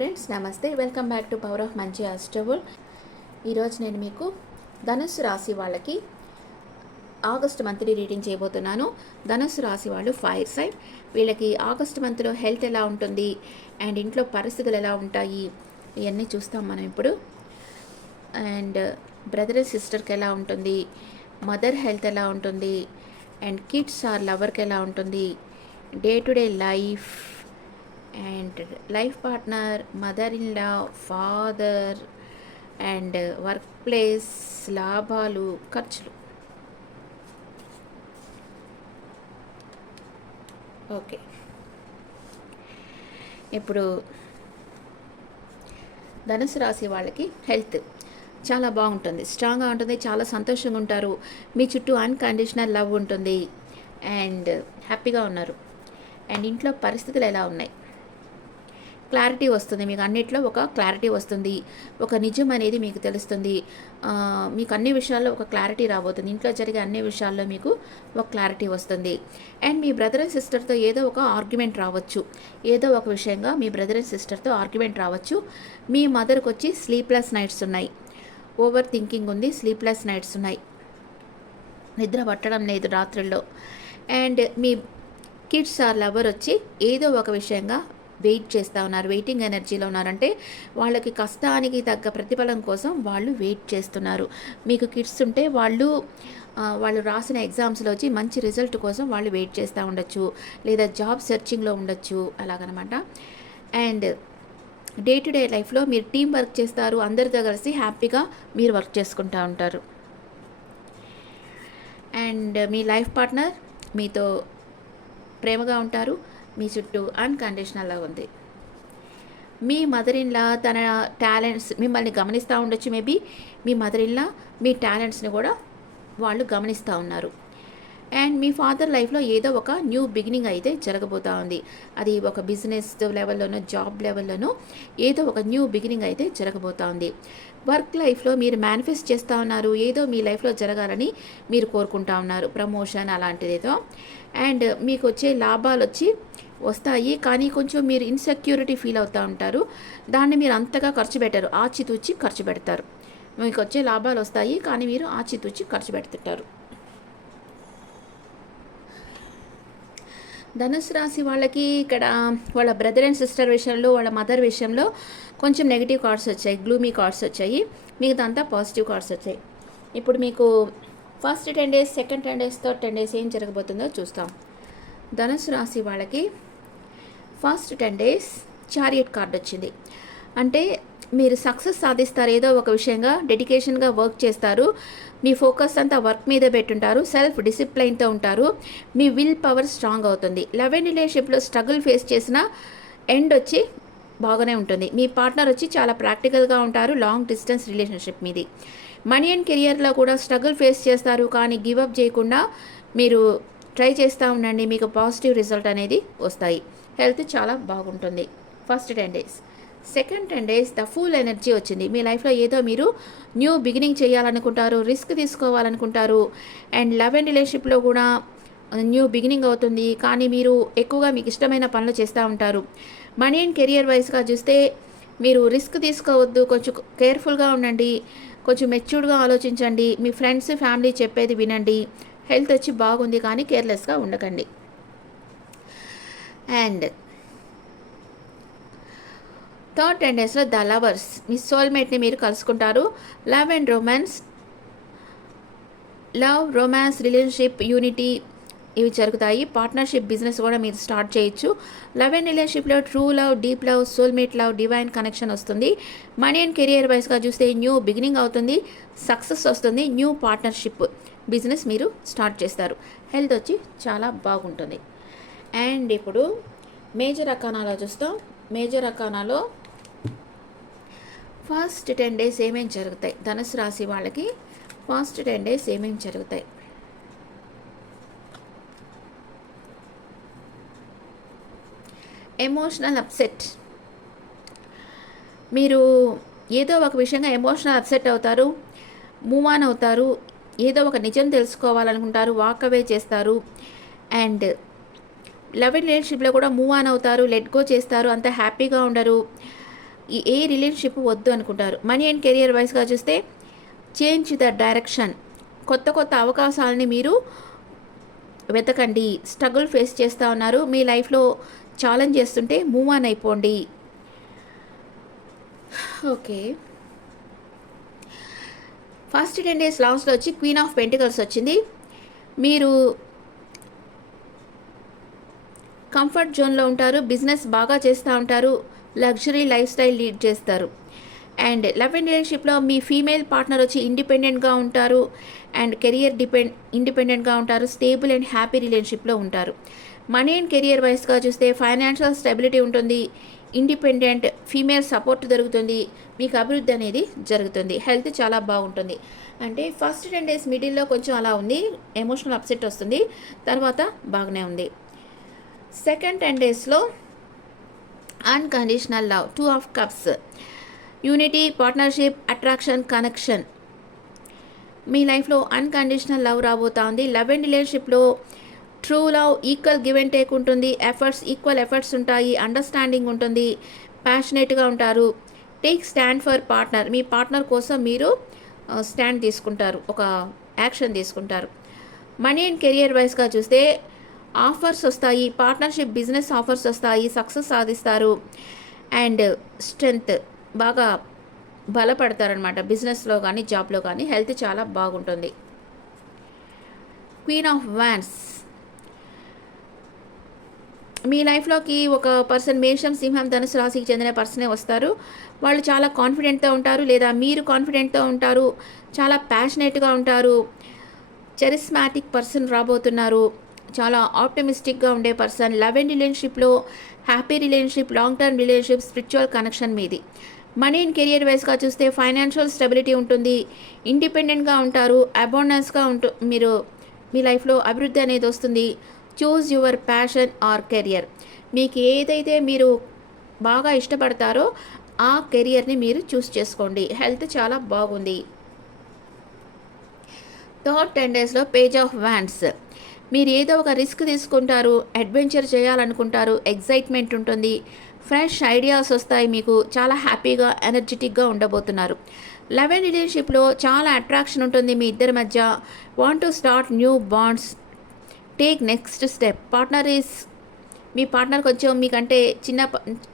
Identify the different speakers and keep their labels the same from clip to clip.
Speaker 1: Friends నమస్తే. Welcome back to power of మంచి అస్టబుల్ ఈరోజు నేను మీకు ధనుస్సు రాశి వాళ్ళకి ఆగస్ట్ మంత్లీ రీడింగ్ చేయబోతున్నాను. ధనుస్సు రాశి వాళ్ళు ఫైర్ సైడ్. వీళ్ళకి ఆగస్ట్ మంత్లో హెల్త్ ఎలా ఉంటుంది? అండ్ ఇంట్లో పరిస్థితులు ఎలా ఉంటాయి? ఇవన్నీ చూస్తాం మనం ఇప్పుడు. అండ్ బ్రదర్ సిస్టర్కి ఎలా ఉంటుంది? మదర్ హెల్త్ ఎలా ఉంటుంది? అండ్ కిడ్స్ ఆర్ లవర్కి ఎలా ఉంటుంది? Day to day life and life partner mother in law father and work place లాభాలు ఖర్చులు. ఓకే ఇప్పుడు ధనుసు రాశి వాళ్ళకి హెల్త్ చాలా బాగుంటుంది. స్ట్రాంగ్గా ఉంటుంది చాలా సంతోషంగా ఉంటారు. మీ చుట్టూ అన్కండిషనల్ లవ్ ఉంటుంది. అండ్ హ్యాపీగా ఉన్నారు. అండ్ ఇంట్లో పరిస్థితులు ఎలా ఉన్నాయి? క్లారిటీ వస్తుంది మీకు అన్నిట్లో ఒక క్లారిటీ వస్తుంది ఒక నిజం అనేది మీకు తెలుస్తుంది. మీకు అన్ని విషయాల్లో ఒక క్లారిటీ రాబోతుంది. ఇంట్లో జరిగే అన్ని విషయాల్లో మీకు ఒక క్లారిటీ వస్తుంది. అండ్ మీ బ్రదర్ అండ్ సిస్టర్తో ఏదో ఒక ఆర్గ్యుమెంట్ రావచ్చు. ఏదో ఒక విషయంగా మీ బ్రదర్ అండ్ సిస్టర్తో ఆర్గ్యుమెంట్ రావచ్చు. మీ మదర్కి వచ్చి స్లీప్లెస్ నైట్స్ ఉన్నాయి. ఓవర్ థింకింగ్ ఉంది స్లీప్లెస్ నైట్స్ ఉన్నాయి. నిద్ర పట్టడం లేదు రాత్రుల్లో అండ్ మీ కిడ్స్ ఆర్ లవర్ వచ్చి ఏదో ఒక విషయంగా వెయిట్ చేస్తూ ఉన్నారు వెయిటింగ్ ఎనర్జీలో ఉన్నారంటే వాళ్ళకి కష్టానికి తగ్గ ప్రతిఫలం కోసం వాళ్ళు వెయిట్ చేస్తున్నారు. మీకు కిడ్స్ ఉంటే వాళ్ళు వాళ్ళు రాసిన ఎగ్జామ్స్లో వచ్చి మంచి రిజల్ట్ కోసం వాళ్ళు వెయిట్ చేస్తూ ఉండొచ్చు. లేదా జాబ్ సెర్చింగ్లో ఉండొచ్చు. అలాగనమాట. అండ్ డే టు డే లైఫ్లో మీరు టీం వర్క్ చేస్తారు. అందరితో కలిసి హ్యాపీగా మీరు వర్క్ చేసుకుంటూ ఉంటారు. అండ్ మీ లైఫ్ పార్ట్నర్ మీతో ప్రేమగా ఉంటారు. మీ చుట్టూ అన్కండిషనల్గా ఉంది. మీ మదర్ ఇన్లా తన టాలెంట్స్ మిమ్మల్ని గమనిస్తూ ఉండొచ్చు మేబీ మీ మదర్ ఇన్లా మీ టాలెంట్స్ని కూడా వాళ్ళు గమనిస్తూ ఉన్నారు. అండ్ మీ ఫాదర్ లైఫ్లో ఏదో ఒక న్యూ బిగినింగ్ అయితే జరగబోతా ఉంది. అది ఒక బిజినెస్ లెవెల్లోనో జాబ్ లెవెల్లోనో ఏదో ఒక న్యూ బిగినింగ్ అయితే జరగబోతా ఉంది. వర్క్ లైఫ్లో మీరు మేనిఫెస్ట్ చేస్తూ ఉన్నారు ఏదో మీ లైఫ్లో జరగాలని మీరు కోరుకుంటా ఉన్నారు. ప్రమోషన్ అలాంటిదేదో అండ్ మీకు వచ్చే లాభాలు వచ్చి వస్తాయి కానీ కొంచెం మీరు ఇన్సెక్యూరిటీ ఫీల్ అవుతూ ఉంటారు. దాన్ని మీరు అంతగా ఖర్చు పెట్టరు ఆచితూచి ఖర్చు పెడతారు. మీకు వచ్చే లాభాలు వస్తాయి కానీ మీరు ఆచితూచి ఖర్చు పెడుతుంటారు. ధనుసు రాశి వాళ్ళకి ఇక్కడ వాళ్ళ బ్రదర్ అండ్ సిస్టర్ విషయంలో వాళ్ళ మదర్ విషయంలో కొంచెం నెగిటివ్ కార్డ్స్ వచ్చాయి గ్లూమీ కార్డ్స్ వచ్చాయి. మిగతా అంతా పాజిటివ్ కార్డ్స్ వచ్చాయి. ఇప్పుడు మీకు first ten days second ten days ten days ఏం జరగబోతుందో చూస్తాం. ధనుసు రాశి వాళ్ళకి first ten days chariot card వచ్చింది. అంటే మీరు సక్సెస్ సాధిస్తారు ఏదో ఒక విషయంగా డెడికేషన్గా వర్క్ చేస్తారు. మీ ఫోకస్ అంతా వర్క్ మీద పెట్టుంటారు సెల్ఫ్ డిసిప్లైన్తో ఉంటారు మీ విల్ పవర్ స్ట్రాంగ్ అవుతుంది. లవ్ అండ్ రిలేషన్షిప్లో స్ట్రగుల్ ఫేస్ చేసిన ఎండ్ వచ్చి బాగానే ఉంటుంది. మీ పార్ట్నర్ వచ్చి చాలా ప్రాక్టికల్గా ఉంటారు లాంగ్ డిస్టెన్స్ రిలేషన్షిప్ మీది. మనీ అండ్ కెరియర్లో కూడా స్ట్రగుల్ ఫేస్ చేస్తారు కానీ గివ్ అప్ చేయకుండా మీరు ట్రై చేస్తూ ఉండండి మీకు పాజిటివ్ రిజల్ట్ అనేది వస్తాయి. హెల్త్ చాలా బాగుంటుంది. First ten days. Second ten days the fool energy వచ్చింది. మీ లైఫ్లో ఏదో మీరు న్యూ బిగినింగ్ చేయాలనుకుంటారు రిస్క్ తీసుకోవాలనుకుంటారు. అండ్ లవ్ అండ్ రిలేషన్షిప్లో కూడా న్యూ బిగినింగ్ అవుతుంది. కానీ మీరు ఎక్కువగా మీకు ఇష్టమైన పనులు చేస్తూ ఉంటారు. మనీ అండ్ కెరియర్ వైస్గా చూస్తే మీరు రిస్క్ తీసుకోవద్దు. కొంచెం కేర్ఫుల్గా ఉండండి. కొంచెం మెచ్యూర్డ్గా ఆలోచించండి. మీ ఫ్రెండ్స్ ఫ్యామిలీ చెప్పేది వినండి. హెల్త్ వచ్చి బాగుంది కానీ కేర్లెస్గా ఉండకండి. అండ్ థర్డ్ టెన్ డేస్లో ద లవర్స్. మీ సోల్మేట్ని మీరు కలుసుకుంటారు. Love and romance love romance relationship unity ఇవి జరుగుతాయి. పార్ట్నర్షిప్ బిజినెస్ కూడా మీరు స్టార్ట్ చేయొచ్చు. లవ్ అండ్ రిలేషన్షిప్లో true love deep love soulmate love divine connection వస్తుంది. మనీ అండ్ కెరియర్ వైస్గా చూస్తే న్యూ బిగినింగ్ అవుతుంది. సక్సెస్ వస్తుంది. న్యూ పార్ట్నర్షిప్ బిజినెస్ మీరు స్టార్ట్ చేస్తారు. హెల్త్ వచ్చి చాలా బాగుంటుంది. అండ్ ఇప్పుడు మేజర్ అకానాలో చూస్తాం. మేజర్ అకానాలో ఫస్ట్ టెన్ డేస్ ఏమేం జరుగుతాయి? ధనుసు రాశి వాళ్ళకి ఫస్ట్ టెన్ డేస్ ఏమేం జరుగుతాయి? Emotional upset. మీరు ఏదో ఒక విషయంగా ఎమోషనల్ అప్సెట్ అవుతారు మూవ్ ఆన్ అవుతారు ఏదో ఒక నిజం తెలుసుకోవాలనుకుంటారు వాక్ అవే చేస్తారు అండ్ లవ్ అండ్ రిలేషన్షిప్లో కూడా మూవ్ ఆన్ అవుతారు లెట్ గో చేస్తారు అంత హ్యాపీగా ఉండరు ఏ రిలేషన్షిప్ వద్దు అనుకుంటారు. మనీ అండ్ కెరియర్ వైస్గా చూస్తే చేంజ్ ద డైరెక్షన్. కొత్త కొత్త అవకాశాలని మీరు వెతకండి. స్ట్రగుల్ ఫేస్ చేస్తూ ఉన్నారు. మీ లైఫ్లో ఛాలెంజ్ చేస్తుంటే మూవ్ ఆన్ అయిపోండి. ఓకే. ఫస్ట్ టెన్ డేస్ లాస్ట్లో వచ్చి క్వీన్ ఆఫ్ పెంటికల్స్ వచ్చింది. మీరు కంఫర్ట్ జోన్లో ఉంటారు. బిజినెస్ బాగా చేస్తూ ఉంటారు. లగ్జరీ లైఫ్ స్టైల్ లీడ్ చేస్తారు. అండ్ లవ్ అండ్ రిలేషన్షిప్లో మీ ఫీమేల్ పార్ట్నర్ వచ్చి ఇండిపెండెంట్గా ఉంటారు. అండ్ కెరియర్ డిపెండ్ ఇండిపెండెంట్గా ఉంటారు స్టేబుల్ అండ్ హ్యాపీ రిలేషన్షిప్లో ఉంటారు. మనీ అండ్ కెరియర్ వైస్గా చూస్తే ఫైనాన్షియల్ స్టెబిలిటీ ఉంటుంది. ఇండిపెండెంట్ ఫీమేల్ సపోర్ట్ దొరుకుతుంది. మీకు అభివృద్ధి అనేది జరుగుతుంది. హెల్త్ చాలా బాగుంటుంది. అంటే ఫస్ట్ టెన్ డేస్ మిడిల్లో కొంచెం అలా ఉంది. ఎమోషనల్ అప్సెట్ వస్తుంది. తర్వాత బాగానే ఉంది. సెకండ్ టెన్ డేస్లో unconditional love two of cups unity partnership attraction connection మీ లైఫ్లో అన్కండిషనల్ లవ్ రాబోతా ఉంది. లవ్ అండ్ రిలేషన్షిప్లో true love equal give and take ఉంటుంది. ఎఫర్ట్స్ ఈక్వల్ ఎఫర్ట్స్ ఉంటాయి. అండర్స్టాండింగ్ ఉంటుంది. ప్యాషనేట్గా ఉంటారు. టేక్ స్టాండ్ ఫర్ పార్ట్నర్ మీ పార్ట్నర్ కోసం మీరు స్టాండ్ తీసుకుంటారు. ఒక యాక్షన్ తీసుకుంటారు. మనీ అండ్ కెరియర్ వైస్గా చూస్తే ఆఫర్స్ వస్తాయి పార్ట్నర్షిప్ బిజినెస్ ఆఫర్స్ వస్తాయి సక్సెస్ సాధిస్తారు. అండ్ స్ట్రెంగ్త్ బాగా బలపడతారనమాట బిజినెస్లో కానీ జాబ్లో కానీ హెల్త్ చాలా బాగుంటుంది. క్వీన్ ఆఫ్ వ్యాన్స్ మీ లైఫ్లోకి ఒక పర్సన్ మేషం సింహం ధనుసు రాశికి చెందిన పర్సనే వస్తారు. వాళ్ళు చాలా కాన్ఫిడెంట్తో ఉంటారు లేదా మీరు కాన్ఫిడెంట్తో ఉంటారు చాలా ప్యాషనేట్గా ఉంటారు చెరిస్మాటిక్ పర్సన్ రాబోతున్నారు. చాలా ఆప్టమిస్టిక్గా ఉండే పర్సన్. లవ్ అండ్ రిలేషన్షిప్లో happy relationship long term relationship spiritual connection మీది. మనీ అండ్ కెరియర్ వైస్గా చూస్తే ఫైనాన్షియల్ స్టెబిలిటీ ఉంటుంది. ఇండిపెండెంట్గా ఉంటారు. అబౌండెన్స్గా ఉంటు మీరు మీ లైఫ్లో అభివృద్ధి అనేది వస్తుంది. Choose your passion or career. మీకు ఏదైతే మీరు బాగా ఇష్టపడతారో ఆ కెరియర్ని మీరు చూస్ చేసుకోండి. హెల్త్ చాలా బాగుంది. థర్డ్ టెన్ డేస్లో పేజ్ ఆఫ్ వ్యాన్స్. మీరు ఏదో ఒక రిస్క్ తీసుకుంటారు అడ్వెంచర్ చేయాలనుకుంటారు ఎగ్జైట్మెంట్ ఉంటుంది. ఫ్రెష్ ఐడియాస్ వస్తాయి మీకు. చాలా హ్యాపీగా ఎనర్జెటిక్గా ఉండబోతున్నారు. లవ్ అండ్ రిలేషన్షిప్లో చాలా అట్రాక్షన్ ఉంటుంది మీ ఇద్దరి మధ్య. Want to start new bonds take next step partner is me partner కొంచెం మీకంటే చిన్న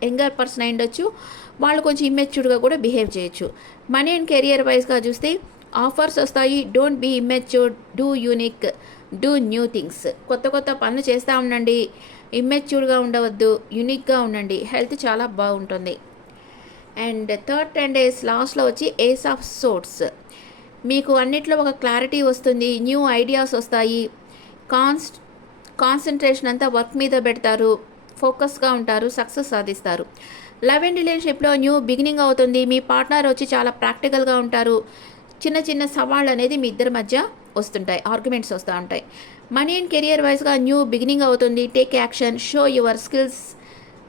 Speaker 1: యంగర్ పర్సన్ అయి ఉండొచ్చు. వాళ్ళు కొంచెం ఇమ్మెచ్యూర్డ్గా కూడా బిహేవ్ చేయొచ్చు. మనీ అండ్ కెరియర్ వైజ్గా చూస్తే ఆఫర్స్ వస్తాయి. Don't be immatured do unique do new things. కొత్త కొత్త పనులు చేస్తూ ఉండండి. ఇమ్మెచ్యూర్గా ఉండవద్దు. యూనిక్గా ఉండండి. హెల్త్ చాలా బాగుంటుంది. అండ్ థర్డ్ టెన్ డేస్ లాస్ట్లో వచ్చి ఏస్ ఆఫ్ సోట్స్ మీకు అన్నిట్లో ఒక క్లారిటీ వస్తుంది. న్యూ ఐడియాస్ వస్తాయి. కాన్స్ కాన్సన్ట్రేషన్ అంతా వర్క్ మీద పెడతారు. ఫోకస్గా ఉంటారు. సక్సెస్ సాధిస్తారు. లవ్ అండ్ రిలేషన్షిప్లో న్యూ బిగినింగ్ అవుతుంది. మీ పార్ట్నర్ వచ్చి చాలా ప్రాక్టికల్గా ఉంటారు. చిన్న చిన్న సవాళ్ళు అనేది మీ ఇద్దరి మధ్య వస్తుంటాయి ఆర్గ్యుమెంట్స్ వస్తూ ఉంటాయి మనీ అండ్ కెరియర్ వైజ్గా న్యూ బిగినింగ్ అవుతుంది. Take action show your skills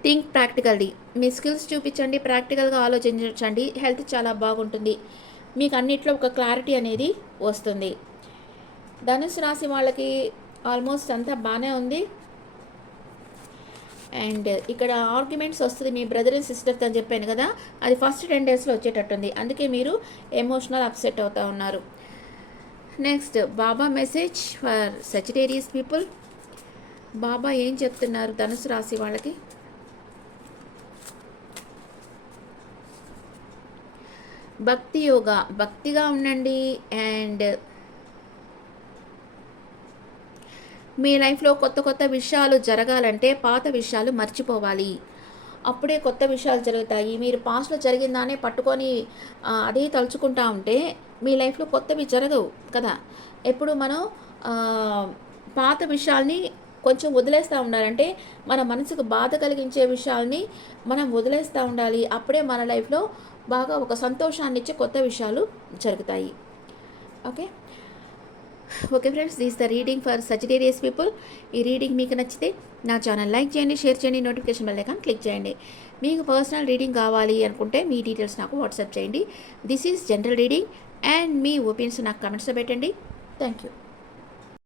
Speaker 1: think practically me skills చూపించండి ప్రాక్టికల్గా ఆలోచించండి. హెల్త్ చాలా బాగుంటుంది. మీకు అన్నిట్లో ఒక క్లారిటీ అనేది వస్తుంది. ధనుసు రాశి వాళ్ళకి ఆల్మోస్ట్ అంతా బాగానే ఉంది. అండ్ ఇక్కడ ఆర్గ్యుమెంట్స్ వస్తుంది మీ బ్రదర్ అండ్ సిస్టర్స్ అని చెప్పాను కదా. అది ఫస్ట్ టెన్ డేస్లో వచ్చేటట్టుంది. అందుకే మీరు ఎమోషనల్ అప్సెట్ అవుతూ ఉన్నారు. Next Baba message for Sagittarius people బాబా ఏం చెప్తున్నారు ధనుసు రాశి వాళ్ళకి? భక్తి యోగా భక్తిగా ఉండండి అండ్ మీ లైఫ్లో కొత్త కొత్త విషయాలు జరగాలంటే పాత విషయాలు మర్చిపోవాలి. అప్పుడే కొత్త విషయాలు జరుగుతాయి. మీరు పాస్ట్లో జరిగిందానే పట్టుకొని అదే తలుచుకుంటా ఉంటే మీ లైఫ్లో కొత్తవి జరగవు కదా. ఎప్పుడు మనం పాత విషయాల్ని కొంచెం వదిలేస్తూ ఉండాలంటే మన మనసుకు బాధ కలిగించే విషయాల్ని మనం వదిలేస్తూ ఉండాలి. అప్పుడే మన లైఫ్లో బాగా ఒక సంతోషాన్ని ఇచ్చే కొత్త విషయాలు జరుగుతాయి. Okay? Okay friends this the reading for Sagittarius people ఈ రీడింగ్ మీకు నచ్చితే నా ఛానల్ లైక్ చేయండి షేర్ చేయండి నోటిఫికేషన్ బెల్ ఐకాన్ క్లిక్ చేయండి. మీకు పర్సనల్ రీడింగ్ కావాలి అనుకుంటే మీ డీటెయిల్స్ నాకు వాట్సాప్ చేయండి. This is general reading and me opinions నాకు కమెంట్స్లో పెట్టండి. Thank you